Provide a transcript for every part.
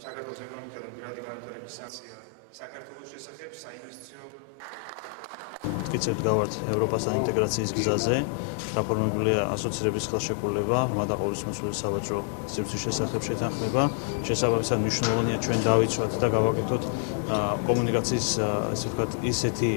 საქართველოს ეკონომიკიდან მდგრადი განვითარების სანქცია საქართველოს შესახებ საინვესტიციო მტკიცებთ გავართ ევროპასთან ინტეგრაციის გზაზე, გაფორმებულია ასოცირების ხელშეკრულება, ღრმადა ყოვლისმოსული სავაჭრო სივრცის შესახებ შეთანხმება, შესაბამისად მნიშვნელოვანია ჩვენ დავიცვათ და გავაკეთოთ კომუნიკაციის ასე ვთქვათ ისეთი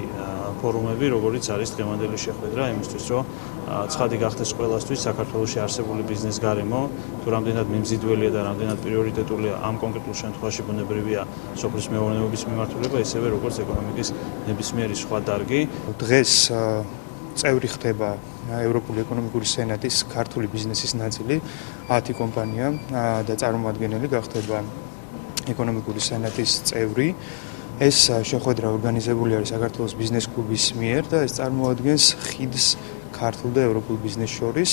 ფორუმები, როგორიც არის დღევანდელი შეხვედრა, იმისთვის რომ ცხადი გახდეს ყველასთვის საქართველოში არსებული ბიზნეს გარემო, თუ რამდენად მიმზიდველია და რამდენად პრიორიტეტულია ამ კონკრეტულ შემთხვევაში ბუნებრივია სოფლის მეურნეობის მიმართულება, ისევე როგორც ეკონომიკის ნებისმიერი სხვა დარგი. დღეს წევრი ხდება ევროპული ეკონომიკური სენატის ქართული ბიზნესის ნაწილი 10 კომპანია და წარმომადგენელი გახდება ეკონომიკური სენატის წევრი. ეს შეხვედრა ორგანიზებული არის საქართველოს ბიზნეს კლუბის მიერ და ეს წარმოადგენს ხიდს ქართულ და ევროპულ ბიზნესს შორის.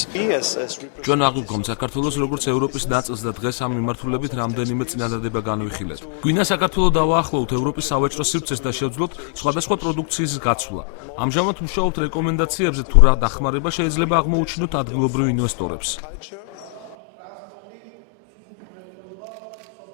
ჩვენ აღვიქვამთ საქართველოს როგორც ევროპის ნაწილს და დღეს ამ მიმართულებით რამდენიმე წინადადება განვიხილეთ. გვინდა საქართველოს დავაახლოვოთ ევროპის სავაჭრო სივრცეს და შევძლოთ სხვადასხვა პროდუქციის გაცვლა. ამჟამად ვმუშაობთ რეკომენდაციებზე თუ რა დახმარება შეიძლება აღმოუჩინოთ ადგილობრივ ინვესტორებს.